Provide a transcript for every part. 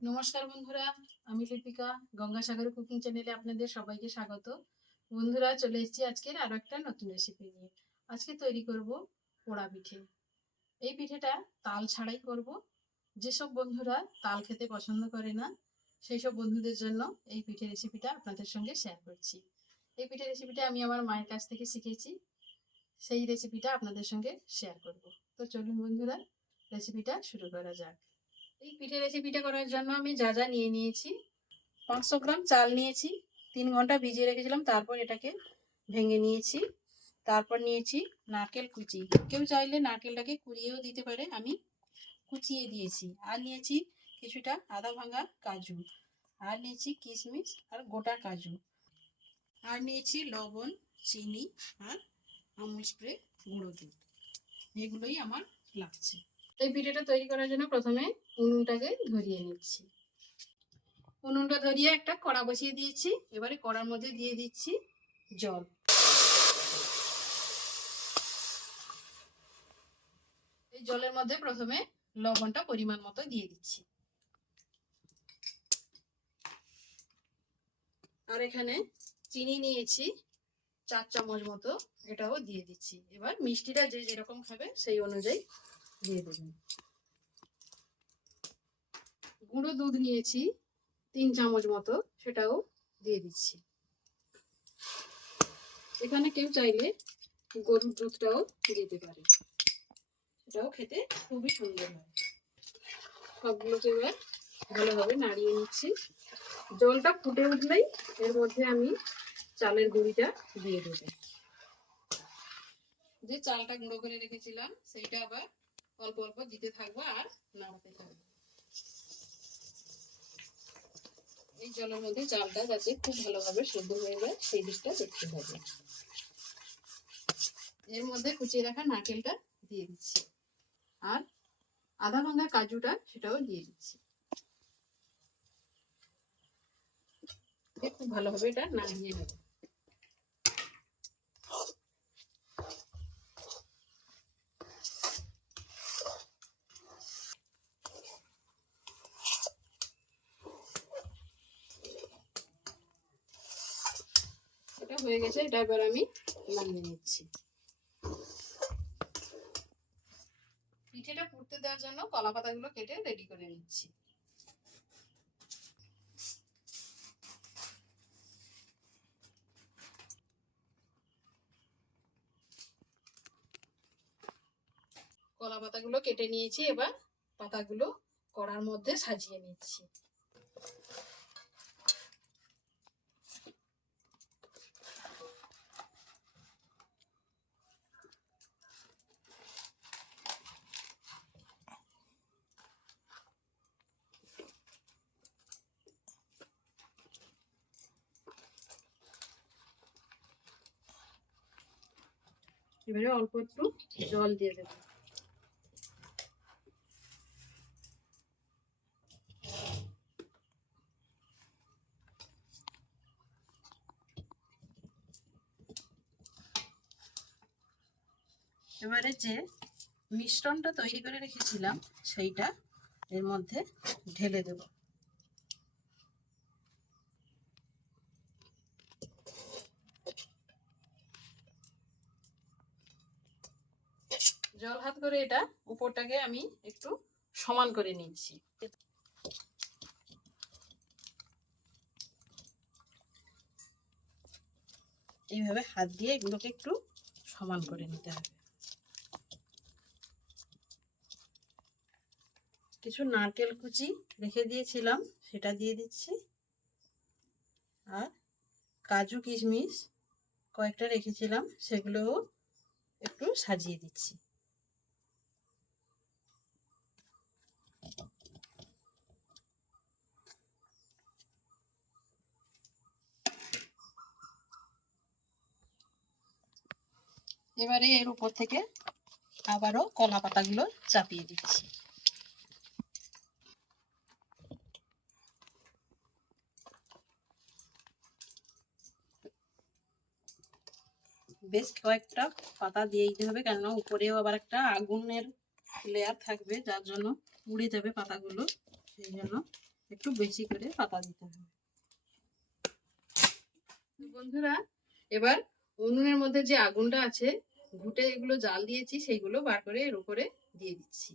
নমস্কার বন্ধুরা, আমি লিপিকা, গঙ্গাসাগর কুকিং চ্যানেলে আপনাদের সবাইকে স্বাগত। বন্ধুরা, চলে এসেছি আজকের আরও একটা নতুন রেসিপি নিয়ে। আজকে তৈরি করব পোড়া পিঠে। এই পিঠেটা তাল ছাড়াই করব। যেসব বন্ধুরা তাল খেতে পছন্দ করে না সেই সব বন্ধুদের জন্য এই পিঠে রেসিপিটা আপনাদের সঙ্গে শেয়ার করছি। এই পিঠে রেসিপিটা আমি আমার মায়ের কাছ থেকে শিখেছি। সেই রেসিপিটা আপনাদের সঙ্গে শেয়ার করব। তো চলুন বন্ধুরা রেসিপিটা শুরু করা যাক। এই পিঠে রেসিপিটা করার জন্য আমি যা যা নিয়ে নিয়েছি, পাঁচশো গ্রাম চাল নিয়েছি, তিন ঘণ্টা ভিজিয়ে রেখেছিলাম, তারপর এটাকে ভেঙে নিয়েছি, তারপর নিয়েছি নারকেল কুচি। কেউ চাইলে নারকেলটাকে কুড়িয়েও দিতে পারে, আমি কুচিয়ে দিয়েছি। আর নিয়েছি কিছুটা আদা ভাঙা কাজু, আর নিয়েছি কিশমিশ আর গোটা কাজু। আর নিয়েছি লবণ, চিনি আর আমুল স্প্রে গুঁড়ো দুধ। এগুলোই আমার লাগছে। এই পিঠেটা তৈরি করার জন্য প্রথমে উনুনটাকে ধরিয়ে নিচ্ছি। উনুনটা ধরিয়ে একটা কড়া বসিয়ে দিয়েছি। এবারে কড়ার মধ্যে দিয়ে দিচ্ছি জল। এই জলের মধ্যে প্রথমে লবণটা পরিমাণ মতো দিয়ে দিচ্ছি। আর এখানে চিনি নিয়েছি চার চামচ মতো, এটাও দিয়ে দিচ্ছি। এবার মিষ্টিটা যে যেরকম খাবে সেই অনুযায়ী দিয়ে দেবেন। গুঁড়ো দুধ নিয়েছি, তিন চামচ মতো, সেটাও দিয়ে দিচ্ছি। এখানে কেউ চাইলে গরুর দুধটাও দিতে পারে। সেটাও খেতে খুবই সুন্দর হয়। সবগুলোকে এবার ভালোভাবে নাড়িয়ে নিচ্ছি। জলটা ফুটে উঠলেই এর মধ্যে আমি চালের গুঁড়িটা দিয়ে দেবো। যে চালটা গুঁড়ো করে রেখেছিলাম, সেইটা আবার অল্প অল্প দিতে থাকব আর নাড়াতে থাকব এই জলের মধ্যে চালটা যাতে খুব ভালোভাবে সেদ্ধ হয়ে যায়, সেই দিকটা দেখতে হবে। এর মধ্যে কুচিয়ে রাখা নারকেলটা দিয়ে দিচ্ছি। আর আধা ভাঙা কাজুটা সেটাও দিয়ে দিচ্ছি। খুব ভালোভাবে এটা নাড়িয়ে নেব। এটা হয়ে গেছে, এটা এবার আমি নামিয়ে নিচ্ছি। পিঠেটা পুড়তে দেওয়ার জন্য কলা পাতাগুলো কেটে রেডি করে নিচ্ছি। কলা পাতাগুলো কেটে নিয়েছি, এবার পাতাগুলো কড়ার মধ্যে সাজিয়ে নিচ্ছি। এবারে অল্প একটু জল দিয়ে দেবো। এবারে যে মিশ্রণটা তৈরি করে রেখেছিলাম, সেইটা এর মধ্যে ঢেলে দেব জল হাত করে এটা উপরটাকে আমি একটু সমান করে নিচ্ছি। এইভাবে হাত দিয়ে এগুলোকে একটু সমান করে নিতে হবে। কিছু নারকেল কুচি রেখে দিয়েছিলাম, সেটা দিয়ে দিচ্ছি। আর কাজু কিশমিশ কয়েকটা রেখেছিলাম, সেগুলোও একটু সাজিয়ে দিচ্ছি। এবারে এর উপর থেকে আবারও কলা পাতাগুলো চাপিয়ে দিচ্ছি। বেশ কয়েকটা পাতা দিয়ে দিতে হবে, কেননা উপরেও আবার একটা আগুনের লেয়ার থাকবে, যার জন্য উড়ে যাবে পাতাগুলো। সেই জন্য একটু বেশি করে পাতা দিতে হবে। বন্ধুরা, এবার উনুনের মধ্যে যে আগুনটা আছে ঘুটে এগুলো জাল দিয়েছি সেইগুলো বার করে এর উপরে দিয়ে দিচ্ছি।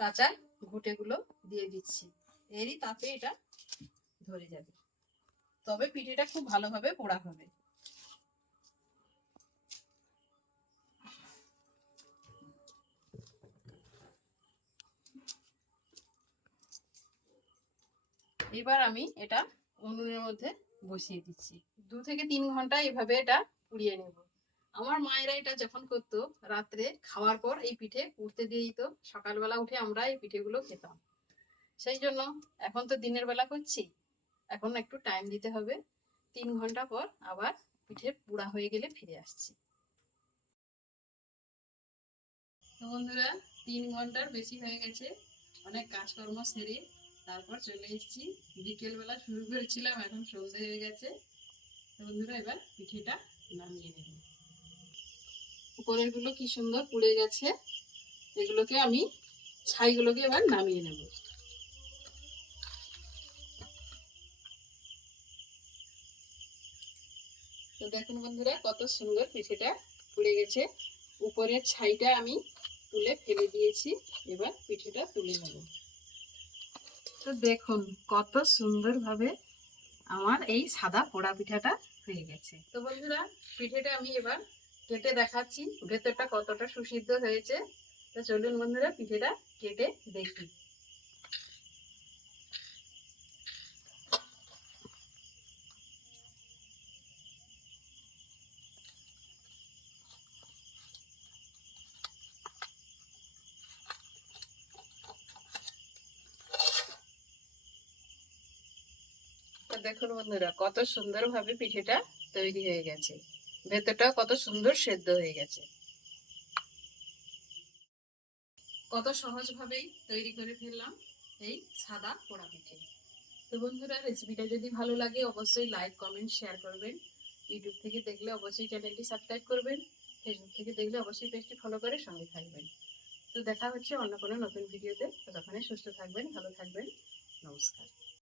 কাঁচা ঘুটেগুলো দিয়ে দিচ্ছি। এরই তাপে এটা ধরে যাবে। তবে পিঠেটা খুব ভালোভাবে পোড়া হবে। এবার আমি এটা উনুনের মধ্যে বসিয়ে দিচ্ছি। দু থেকে তিন ঘণ্টা এভাবে এটা পুড়িয়ে নেব। আমার মায়েরা এটা যখন করতো রাত্রে, খাওয়ার পর এই পিঠে উঠতে দিয়ে দিত সকালবেলা উঠে আমরা এই পিঠেগুলো খেতাম। সেই জন্য এখন তো দিনের বেলা করছি, এখন একটু টাইম দিতে হবে। তিন ঘণ্টা পর আবার পিঠে পুড়া হয়ে গেলে ফিরে আসছি। তো বন্ধুরা, তিন ঘণ্টার বেশি হয়ে গেছে, অনেক কাজকর্ম সেরে তারপর চলে এসেছি। বিকেলবেলা শুরু করেছিলাম, এখন সন্ধে হয়ে গেছে। তো বন্ধুরা, এবার পিঠেটা নামিয়ে নেব। উপরেরগুলো কি সুন্দর পুড়ে গেছে, এগুলোকে আমি ছাইগুলোকে এবার নামিয়ে নেব। তো দেখুন বন্ধুরা, কত সুন্দর পিঠেটা পুড়ে গেছে। উপরের ছাইটা আমি তুলে ফেলে দিয়েছি, এবার পিঠেটা তুলে নেব। তো দেখুন কত সুন্দরভাবে আমার এই সাদা পোড়া পিঠাটা হয়ে গেছে। তো বন্ধুরা, পিঠেটা আমি এবার কেটে দেখাচ্ছি, ভেতরটা কতটা সুসিদ্ধ হয়েছে। তো চলুন বন্ধুরা, পিঠেটা কেটে দেখি। দেখুন বন্ধুরা, কত সুন্দরভাবে পিঠেটা তৈরি হয়ে গেছে। ভেতরটা কত সুন্দর সেদ্ধ হয়ে গেছে। কত সহজভাবেই তৈরি করে ফেললাম এই সাদা পোড়া পিঠে। তো বন্ধুরা রেসিপিটা যদি ভালো লাগে, অবশ্যই লাইক কমেন্ট শেয়ার করবেন। ইউটিউব থেকে দেখলে অবশ্যই চ্যানেলটি সাবস্ক্রাইব করবেন। ফেসবুক থেকে দেখলে অবশ্যই পেজটি ফলো করে সঙ্গে থাকবেন। তো দেখা হচ্ছে অন্য কোনো নতুন ভিডিওতে ততক্ষণে সুস্থ থাকবেন, ভালো থাকবেন। নমস্কার।